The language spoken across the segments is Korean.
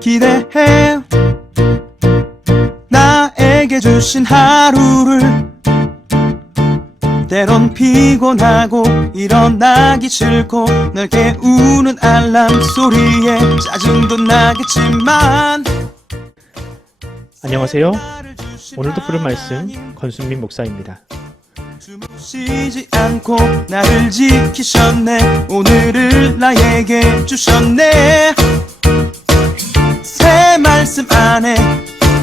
기대해. 나에게 주신 하루를 때론 피곤하고 일어나기 싫고 널 깨우는 알람 소리에 짜증도 나겠지만. 안녕하세요. 오늘도 부를 말씀 권순민 목사입니다. 쉬지 않고 나를 지키셨네. 오늘을 나에게 주셨네. 새 말씀 안에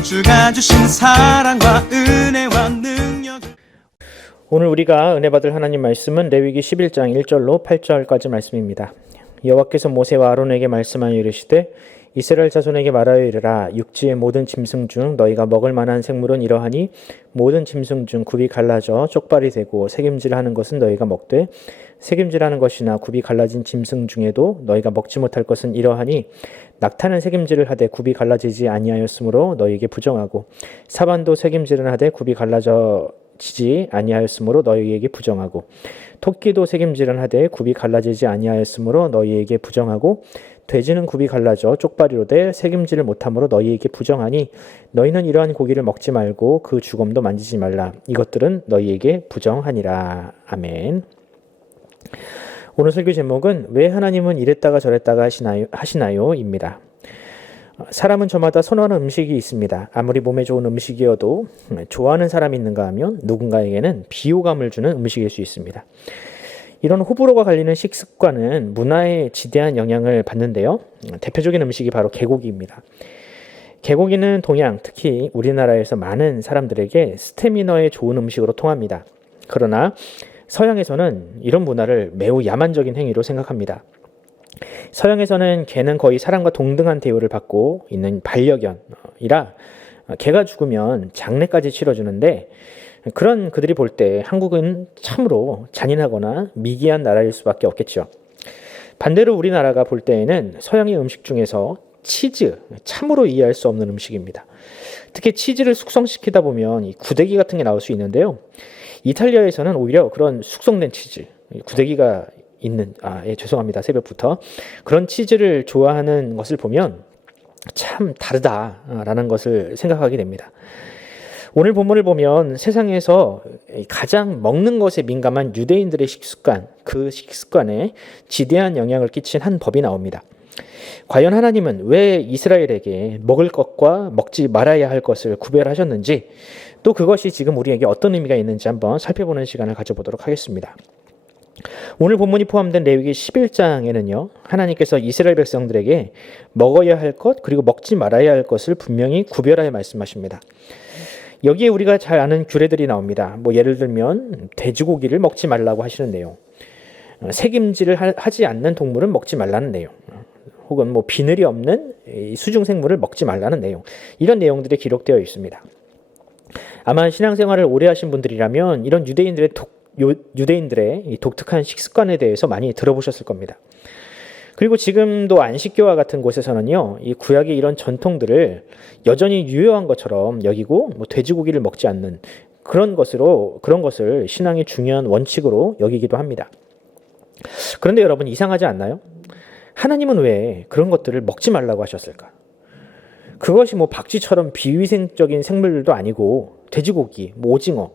주가 주신 사랑과 은혜와 능력. 오늘 우리가 은혜 받을 하나님 말씀은 레위기 11장 1절로 8절까지 말씀입니다. 여호와께서 모세와 아론에게 말씀하여 이르시되 이스라엘 자손에게 말하여 이르라. 육지의 모든 짐승 중 너희가 먹을 만한 생물은 이러하니 모든 짐승 중 굽이 갈라져 쪽발이 되고 새김질하는 것은 너희가 먹되 새김질하는 것이나 굽이 갈라진 짐승 중에도 너희가 먹지 못할 것은 이러하니 낙타는 새김질을 하되 굽이 갈라지지 아니하였으므로 너희에게 부정하고 사반도 새김질은 하되 굽이 갈라지지 아니하였으므로 너희에게 부정하고 토끼도 새김질은 하되 굽이 갈라지지 아니하였으므로 너희에게 부정하고 돼지는 굽이 갈라져 쪽발이로 돼 새김질을 못함으로 너희에게 부정하니 너희는 이러한 고기를 먹지 말고 그 주검도 만지지 말라. 이것들은 너희에게 부정하니라. 아멘. 오늘 설교 제목은 왜 하나님은 이랬다가 저랬다가 하시나요? 입니다. 사람은 저마다 선호하는 음식이 있습니다. 아무리 몸에 좋은 음식이어도 좋아하는 사람이 있는가 하면 누군가에게는 비호감을 주는 음식일 수 있습니다. 이런 호불호가 갈리는 식습관은 문화에 지대한 영향을 받는데요. 대표적인 음식이 바로 개고기입니다. 개고기는 동양, 특히 우리나라에서 많은 사람들에게 스태미너에 좋은 음식으로 통합니다. 그러나 서양에서는 이런 문화를 매우 야만적인 행위로 생각합니다. 서양에서는 개는 거의 사람과 동등한 대우를 받고 있는 반려견이라 개가 죽으면 장례까지 치러주는데 그런 그들이 볼 때 한국은 참으로 잔인하거나 미개한 나라일 수밖에 없겠죠. 반대로 우리나라가 볼 때에는 서양의 음식 중에서 치즈, 참으로 이해할 수 없는 음식입니다. 특히 치즈를 숙성시키다 보면 이 구데기 같은 게 나올 수 있는데요. 이탈리아에서는 오히려 그런 숙성된 치즈, 구데기가 있는, 죄송합니다. 새벽부터. 그런 치즈를 좋아하는 것을 보면 참 다르다라는 것을 생각하게 됩니다. 오늘 본문을 보면 세상에서 가장 먹는 것에 민감한 유대인들의 식습관, 그 식습관에 지대한 영향을 끼친 한 법이 나옵니다. 과연 하나님은 왜 이스라엘에게 먹을 것과 먹지 말아야 할 것을 구별하셨는지, 또 그것이 지금 우리에게 어떤 의미가 있는지 한번 살펴보는 시간을 가져보도록 하겠습니다. 오늘 본문이 포함된 레위기 11장에는요. 하나님께서 이스라엘 백성들에게 먹어야 할 것 그리고 먹지 말아야 할 것을 분명히 구별하여 말씀하십니다. 여기에 우리가 잘 아는 규례들이 나옵니다. 예를 들면 돼지고기를 먹지 말라고 하시는 내용, 새김질을 하지 않는 동물은 먹지 말라는 내용, 혹은 비늘이 없는 수중생물을 먹지 말라는 내용, 이런 내용들이 기록되어 있습니다. 아마 신앙생활을 오래 하신 분들이라면 이런 유대인들의 이 독특한 식습관에 대해서 많이 들어보셨을 겁니다. 그리고 지금도 안식교와 같은 곳에서는요, 이 구약의 이런 전통들을 여전히 유효한 것처럼 여기고 돼지고기를 먹지 않는 그런 것을 신앙의 중요한 원칙으로 여기기도 합니다. 그런데 여러분, 이상하지 않나요? 하나님은 왜 그런 것들을 먹지 말라고 하셨을까? 그것이 박쥐처럼 비위생적인 생물들도 아니고 돼지고기, 오징어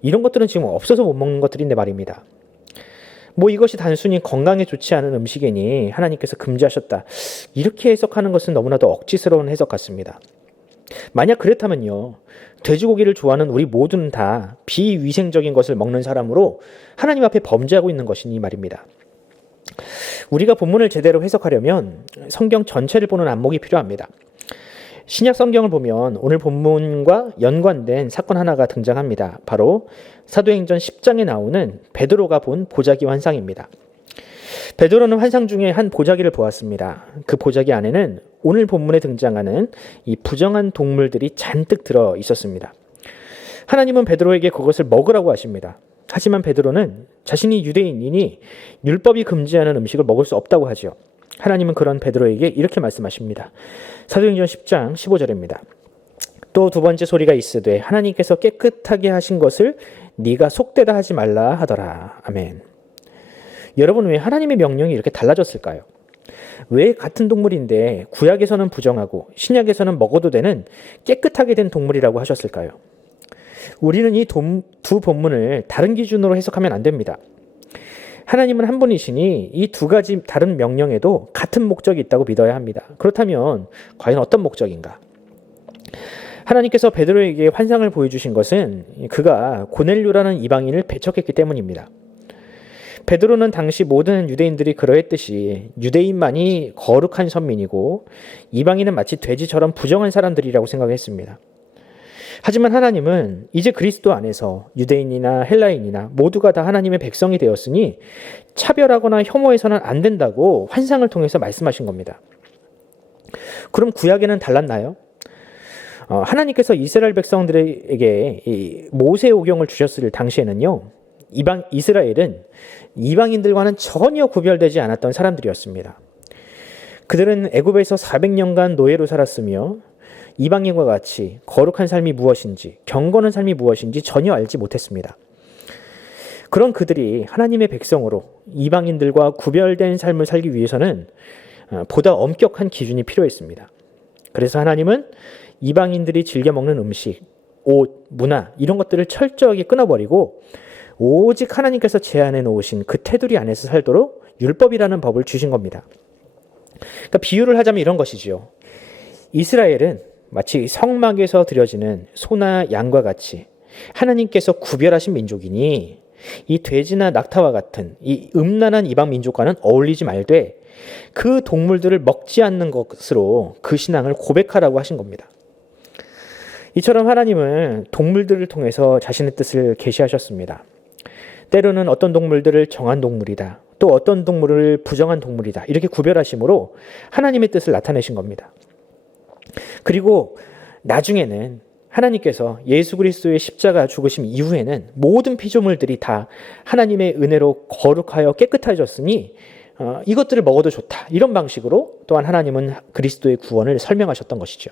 이런 것들은 지금 없어서 못 먹는 것들인데 말입니다. 이것이 단순히 건강에 좋지 않은 음식이니 하나님께서 금지하셨다, 이렇게 해석하는 것은 너무나도 억지스러운 해석 같습니다. 만약 그렇다면요, 돼지고기를 좋아하는 우리 모두는 다 비위생적인 것을 먹는 사람으로 하나님 앞에 범죄하고 있는 것이니 말입니다. 우리가 본문을 제대로 해석하려면 성경 전체를 보는 안목이 필요합니다. 신약 성경을 보면 오늘 본문과 연관된 사건 하나가 등장합니다. 바로 사도행전 10장에 나오는 베드로가 본 보자기 환상입니다. 베드로는 환상 중에 한 보자기를 보았습니다. 그 보자기 안에는 오늘 본문에 등장하는 이 부정한 동물들이 잔뜩 들어 있었습니다. 하나님은 베드로에게 그것을 먹으라고 하십니다. 하지만 베드로는 자신이 유대인이니 율법이 금지하는 음식을 먹을 수 없다고 하죠. 하나님은 그런 베드로에게 이렇게 말씀하십니다. 사도행전 10장 15절입니다. 또 두 번째 소리가 있으되 하나님께서 깨끗하게 하신 것을 네가 속되다 하지 말라 하더라. 아멘. 여러분, 왜 하나님의 명령이 이렇게 달라졌을까요? 왜 같은 동물인데 구약에서는 부정하고 신약에서는 먹어도 되는 깨끗하게 된 동물이라고 하셨을까요? 우리는 이 두 본문을 다른 기준으로 해석하면 안 됩니다. 하나님은 한 분이시니 이 두 가지 다른 명령에도 같은 목적이 있다고 믿어야 합니다. 그렇다면 과연 어떤 목적인가? 하나님께서 베드로에게 환상을 보여주신 것은 그가 고넬료라는 이방인을 배척했기 때문입니다. 베드로는 당시 모든 유대인들이 그러했듯이 유대인만이 거룩한 선민이고 이방인은 마치 돼지처럼 부정한 사람들이라고 생각했습니다. 하지만 하나님은 이제 그리스도 안에서 유대인이나 헬라인이나 모두가 다 하나님의 백성이 되었으니 차별하거나 혐오해서는 안 된다고 환상을 통해서 말씀하신 겁니다. 그럼 구약에는 달랐나요? 하나님께서 이스라엘 백성들에게 이 모세오경을 주셨을 당시에는요, 이스라엘은 이방인들과는 전혀 구별되지 않았던 사람들이었습니다. 그들은 애굽에서 400년간 노예로 살았으며 이방인과 같이 거룩한 삶이 무엇인지, 경건한 삶이 무엇인지 전혀 알지 못했습니다. 그런 그들이 하나님의 백성으로 이방인들과 구별된 삶을 살기 위해서는 보다 엄격한 기준이 필요했습니다. 그래서 하나님은 이방인들이 즐겨 먹는 음식, 옷, 문화 이런 것들을 철저하게 끊어버리고 오직 하나님께서 제안해 놓으신 그 테두리 안에서 살도록 율법이라는 법을 주신 겁니다. 그러니까 비유를 하자면 이런 것이지요. 이스라엘은 마치 성막에서 드려지는 소나 양과 같이 하나님께서 구별하신 민족이니 이 돼지나 낙타와 같은 이 음란한 이방 민족과는 어울리지 말되 그 동물들을 먹지 않는 것으로 그 신앙을 고백하라고 하신 겁니다. 이처럼 하나님은 동물들을 통해서 자신의 뜻을 계시하셨습니다. 때로는 어떤 동물들을 정한 동물이다, 또 어떤 동물을 부정한 동물이다 이렇게 구별하심으로 하나님의 뜻을 나타내신 겁니다. 그리고 나중에는 하나님께서 예수 그리스도의 십자가 죽으심 이후에는 모든 피조물들이 다 하나님의 은혜로 거룩하여 깨끗해졌으니 이것들을 먹어도 좋다 이런 방식으로 또한 하나님은 그리스도의 구원을 설명하셨던 것이죠.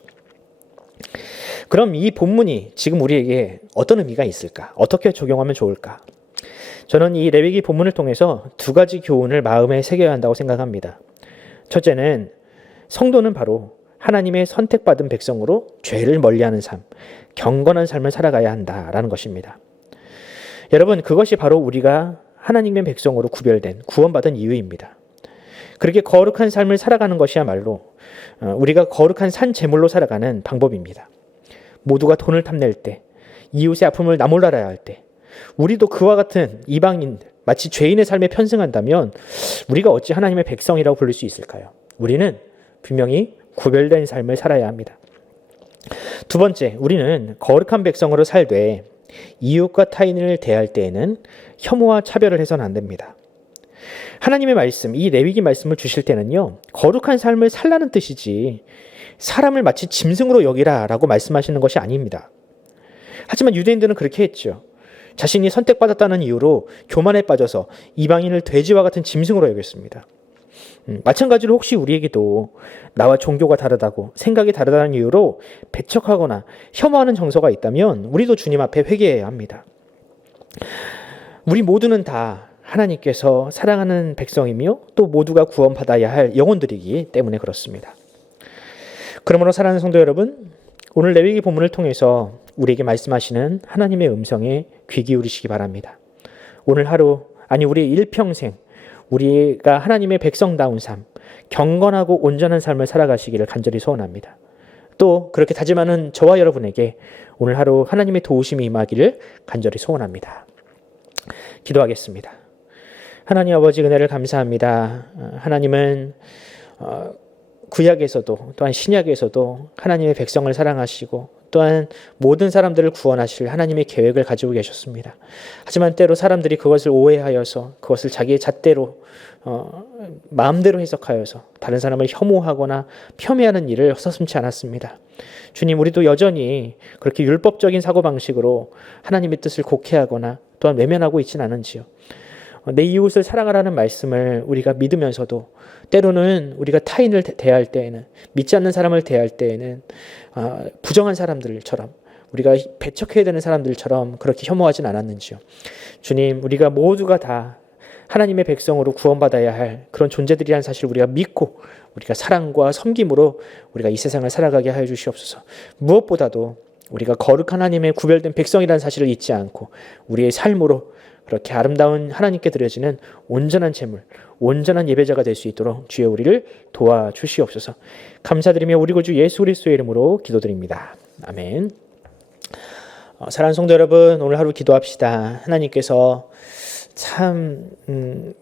그럼 이 본문이 지금 우리에게 어떤 의미가 있을까? 어떻게 적용하면 좋을까? 저는 이 레위기 본문을 통해서 두 가지 교훈을 마음에 새겨야 한다고 생각합니다. 첫째는 성도는 바로 하나님의 선택받은 백성으로 죄를 멀리하는 삶, 경건한 삶을 살아가야 한다라는 것입니다. 여러분, 그것이 바로 우리가 하나님의 백성으로 구별된 구원받은 이유입니다. 그렇게 거룩한 삶을 살아가는 것이야말로 우리가 거룩한 산 제물로 살아가는 방법입니다. 모두가 돈을 탐낼 때, 이웃의 아픔을 나몰라 알아야 할 때, 우리도 그와 같은 이방인들, 마치 죄인의 삶에 편승한다면 우리가 어찌 하나님의 백성이라고 부를 수 있을까요? 우리는 분명히 구별된 삶을 살아야 합니다. 두 번째, 우리는 거룩한 백성으로 살되 이웃과 타인을 대할 때에는 혐오와 차별을 해서는 안 됩니다. 하나님의 말씀, 이 레위기 말씀을 주실 때는요, 거룩한 삶을 살라는 뜻이지 사람을 마치 짐승으로 여기라라고 말씀하시는 것이 아닙니다. 하지만 유대인들은 그렇게 했죠. 자신이 선택받았다는 이유로 교만에 빠져서 이방인을 돼지와 같은 짐승으로 여겼습니다. 마찬가지로 혹시 우리에게도 나와 종교가 다르다고 생각이 다르다는 이유로 배척하거나 혐오하는 정서가 있다면 우리도 주님 앞에 회개해야 합니다. 우리 모두는 다 하나님께서 사랑하는 백성이며 또 모두가 구원받아야 할 영혼들이기 때문에 그렇습니다. 그러므로 사랑하는 성도 여러분, 오늘 레위기 본문을 통해서 우리에게 말씀하시는 하나님의 음성에 귀 기울이시기 바랍니다. 오늘 하루, 아니 우리의 일평생 우리가 하나님의 백성다운 삶, 경건하고 온전한 삶을 살아가시기를 간절히 소원합니다. 또 그렇게 다짐하는 저와 여러분에게 오늘 하루 하나님의 도우심이 임하기를 간절히 소원합니다. 기도하겠습니다. 하나님 아버지, 은혜를 감사합니다. 하나님은 구약에서도 또한 신약에서도 하나님의 백성을 사랑하시고 또한 모든 사람들을 구원하실 하나님의 계획을 가지고 계셨습니다. 하지만 때로 사람들이 그것을 오해하여서 그것을 자기의 잣대로 마음대로 해석하여서 다른 사람을 혐오하거나 폄훼하는 일을 서슴지 않았습니다. 주님, 우리도 여전히 그렇게 율법적인 사고방식으로 하나님의 뜻을 곡해하거나 또한 외면하고 있지는 않은지요. 내 이웃을 사랑하라는 말씀을 우리가 믿으면서도 때로는 우리가 타인을 대할 때에는, 믿지 않는 사람을 대할 때에는 부정한 사람들처럼, 우리가 배척해야 되는 사람들처럼 그렇게 혐오하진 않았는지요. 주님, 우리가 모두가 다 하나님의 백성으로 구원받아야 할 그런 존재들이라는 사실을 우리가 믿고 우리가 사랑과 섬김으로 우리가 이 세상을 살아가게 하여 주시옵소서. 무엇보다도 우리가 거룩한 하나님의 구별된 백성이라는 사실을 잊지 않고 우리의 삶으로 그렇게 아름다운 하나님께 드려지는 온전한 제물, 온전한 예배자가 될 수 있도록 주여 우리를 도와주시옵소서. 감사드리며 우리 구주 예수 그리스도의 이름으로 기도드립니다. 아멘. 사랑하는 성도 여러분, 오늘 하루 기도합시다. 하나님께서 참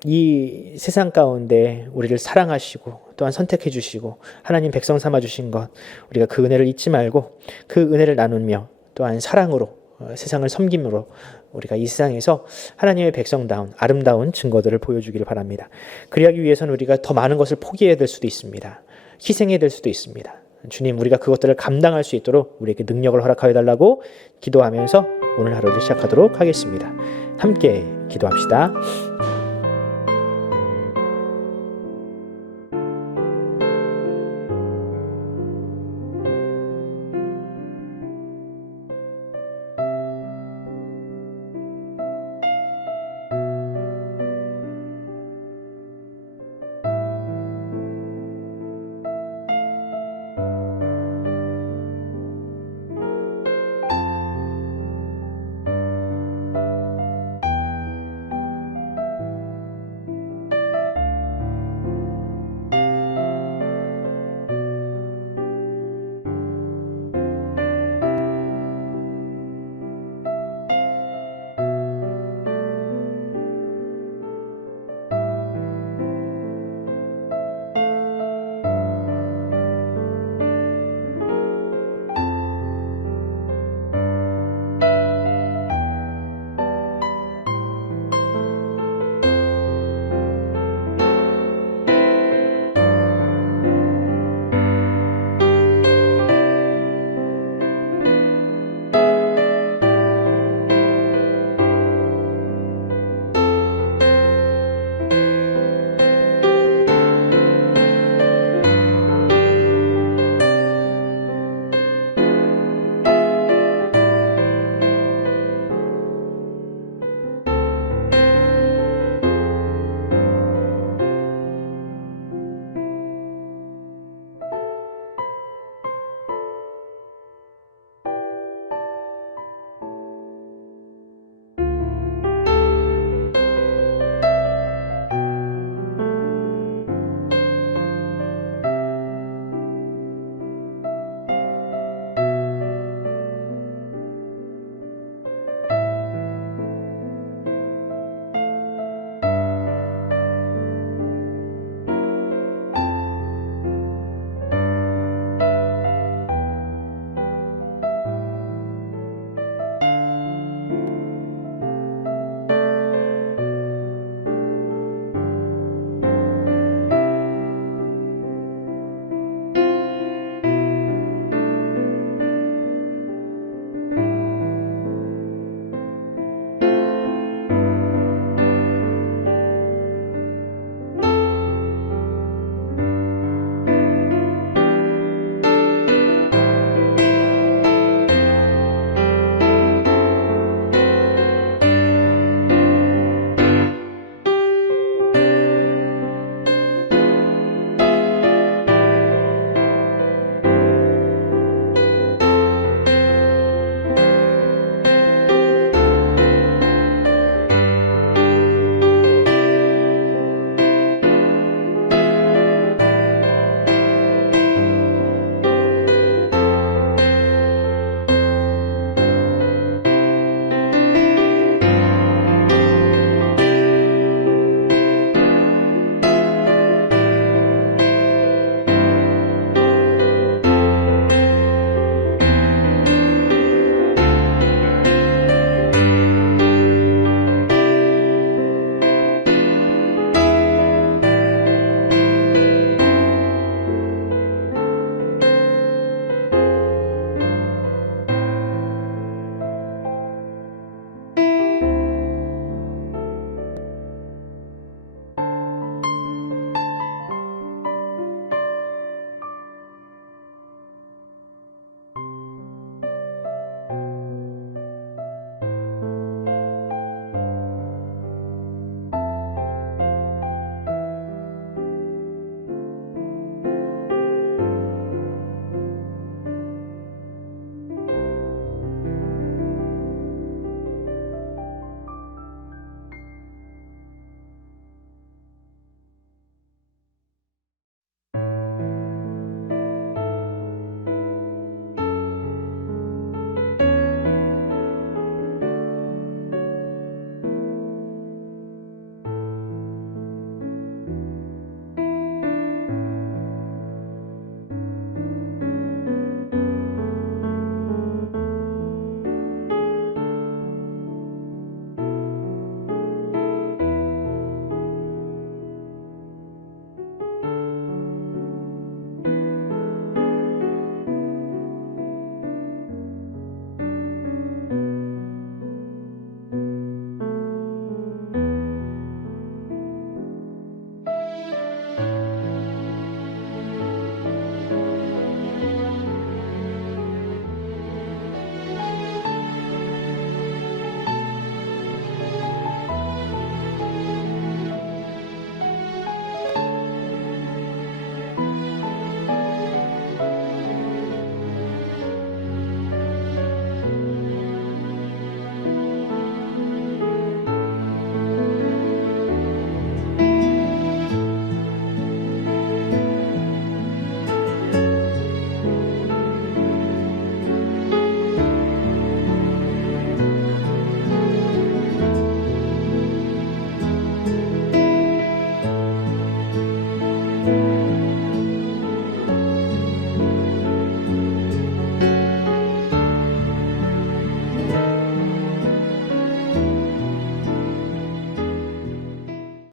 이 세상 가운데 우리를 사랑하시고 또한 선택해 주시고 하나님 백성 삼아 주신 것, 우리가 그 은혜를 잊지 말고 그 은혜를 나누며 또한 사랑으로 세상을 섬김으로 우리가 이 세상에서 하나님의 백성다운 아름다운 증거들을 보여주기를 바랍니다. 그리하기 위해서는 우리가 더 많은 것을 포기해야 될 수도 있습니다. 희생해야 될 수도 있습니다. 주님, 우리가 그것들을 감당할 수 있도록 우리에게 능력을 허락하여 달라고 기도하면서 오늘 하루를 시작하도록 하겠습니다. 함께 기도합시다.